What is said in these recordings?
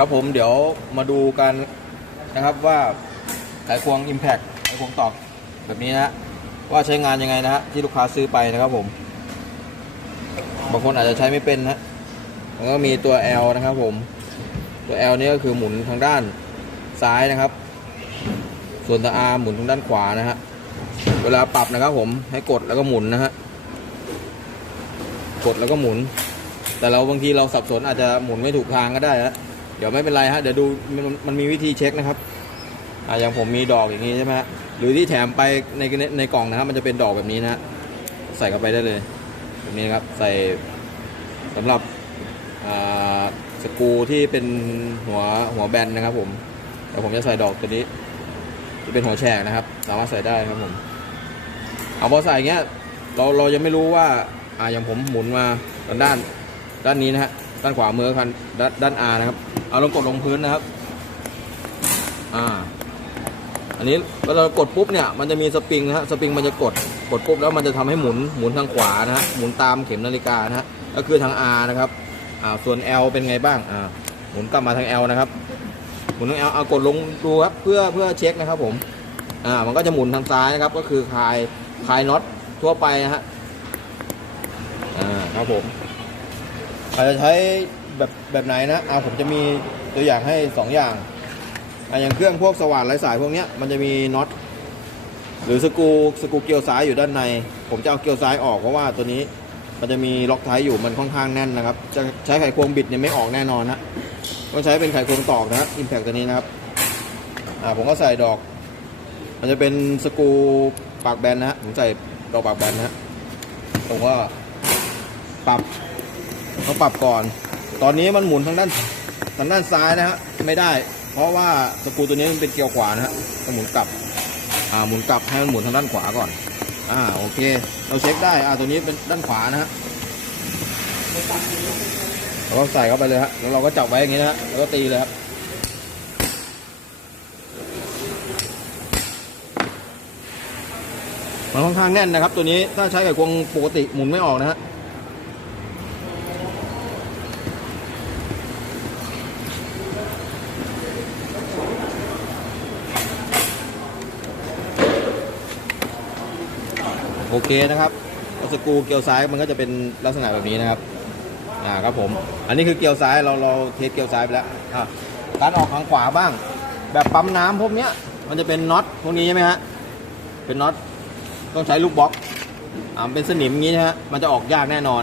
ครับผมเดี๋ยวมาดูกันนะครับว่าไขควง Impact ไขควงตอกแบบนี้นะว่าใช้งานยังไงนะฮะที่ลูกค้าซื้อไปนะครับผม บางคนอาจจะใช้ไม่เป็นนะฮะแล้วก็มีตัว L นะครับผมตัว L นี่ก็คือหมุนทางด้านซ้ายนะครับ ส่วนตัว R หมุนทางด้านขวานะฮะเวลาปรับนะครับผมให้กดแล้วก็หมุนนะฮะกดแล้วก็หมุน แต่เราบางทีเราสับสนอาจจะหมุนไม่ถูกทางก็ได้นะ เดี๋ยวไม่เป็นไรฮะเดี๋ยวดูมันมันมีวิธีเช็คนะครับอ่าอย่างผมมีดอกอย่างนี้ใช่ไหมฮะหรือที่แถมไปในในในกล่องนะครับ มันจะเป็นดอกแบบนี้นะฮะใส่เข้าไปได้เลยแบบนี้นะครับใส่สำหรับอ่าสกูที่เป็นหัวหัวแบนนะครับ ผมแต่ผมจะใส่ดอกตัวนี้ที่เป็นหัวแฉกนะครับ สามารถใส่ได้ครับผมเอาพอใส่เงี้ยเราเรายังไม่รู้ว่าอ่าอย่างผมหมุนมาด้านด้านนี้นะฮะ ด้านขวามือคันด้านด้าน R นะครับ เอาลงกดลงพื้นนะครับ อ่า อันนี้เวลาเรากดปุ๊บเนี่ยมันจะมีสปริงนะฮะสปริงมันจะกดกดปุ๊บแล้วมันจะทำให้หมุนหมุนทางขวานะฮะหมุนตามเข็มนาฬิกานะฮะก็คือทาง R นะครับอ่าส่วน L เป็นไงบ้างอ่าหมุนกลับมาทาง L นะครับ หมุนทาง L เอากดลงดูครับเพื่อเพื่อเช็คนะครับผมอ่ามันก็จะหมุนทางซ้ายนะครับ ก็คือคลายคลายน็อตทั่วไปนะฮะอ่าครับผม อาจจะใช้แบบแบบไหนนะอ่าผมจะมีตัวอย่างให้ 2 อย่างอ่าอย่างเครื่องพวกสว่านไร้สายพวกเนี้ยมันจะมีน็อตหรือสกูสกูเกลียวซ้ายอยู่ด้านใน ผมจะเอาเกลียวซ้ายออกเพราะว่าตัวนี้มันจะมีล็อกท้ายอยู่มันค่อนข้างแน่นนะครับ จะใช้ไขควงบิดเนี่ยไม่ออกแน่นอนนะต้องใช้เป็นไขควงตอกนะอิมแพคตัวนี้นะครับอ่าผมก็ใส่ดอก มันจะเป็นสกูปากแบนนะฮะผมใส่ดอกปากแบนนะฮะผมก็ปรับ ต้องปรับก่อน ตอนนี้มันหมุนทางด้านทางด้านซ้ายนะฮะไม่ได้ เพราะว่าสกูตัวนี้มันเป็นเกลียวขวานะฮะต้องหมุนกลับอ่าหมุนกลับให้มันหมุนทางด้านขวาก่อนอ่าโอเค เราเช็คได้อ่าตัวนี้เป็นด้านขวานะฮะเราก็ใส่เข้าไปเลยฮะแล้วเราก็จับไว้อย่างนี้นะฮะแล้วก็ตีเลยครับมันค่อนข้างแน่นนะครับ ตัวนี้ถ้าใช้ไขควงปกติหมุนไม่ออกนะฮะ โอเคนะครับสกูเกลียวซ้ายมันก็จะเป็นลักษณะแบบนี้นะครับอ่าครับผม อันนี้คือเกลียวซ้ายเราเราเทสเกลียวซ้ายไปแล้วการออกทางขวาบ้าง แบบปั๊มน้ำพวกเนี้ย มันจะเป็นน็อตพวกนี้ใช่ไหมฮะเป็นน็อตต้องใช้ลูกบล็อกอ่าเป็นสนิมอย่างนี้นะฮะมันจะออกยากแน่นอน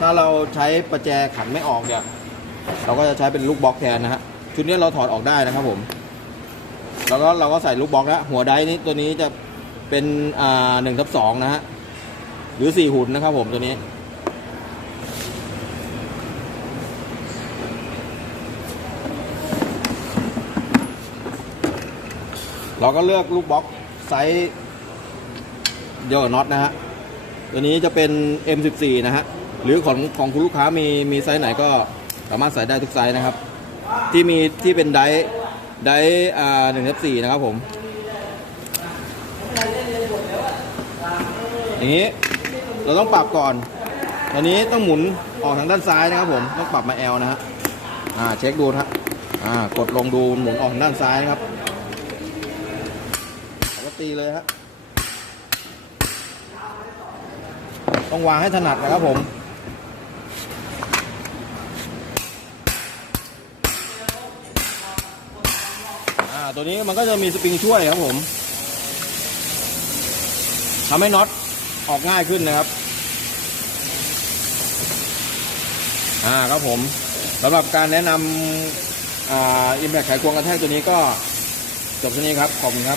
ถ้าเราใช้ประแจขันไม่ออกเนี่ยเราก็จะใช้เป็นลูกบล็อกแทนนะฮะชุดนี้เราถอดออกได้นะครับผม แล้วก็เราก็ใส่ลูกบล็อกแล้วหัวไดนี้ตัวนี้จะ เป็นอ่าหนึ่งทับสองนะฮะ หรือสี่หุ่นนะครับผมตัวนี้ เราก็เลือกลูกบล็อกไซส์เดียวกับน็อตนะฮะ ตัวนี้จะเป็น M14 นะฮะ หรือของของคุณลูกค้ามีมีไซส์ไหนก็สามารถใส่ได้ทุกไซส์นะครับ ที่มีที่เป็นไดไดอ่าหนึ่งทับสี่นะครับผม อย่างนี้เราต้องปรับก่อนตอนนี้ต้องหมุนออกทางด้านซ้ายนะครับผมต้องปรับมา L นะฮะอ่าเช็คดูนะฮะอ่ากดลงดูหมุนออกทางด้านซ้ายนะครับแล้วก็ตีเลยฮะต้องวางให้ถนัดนะครับผมอ่าตัวนี้มันก็จะมีสปริงช่วยครับผมทำให้น็อต ออกง่ายขึ้นนะครับ อ่าครับผมสำหรับการแนะนำอ่าอิมแพคไขควงกระแทกตัวนี้ก็จบที่นี้ครับ ขอบคุณครับ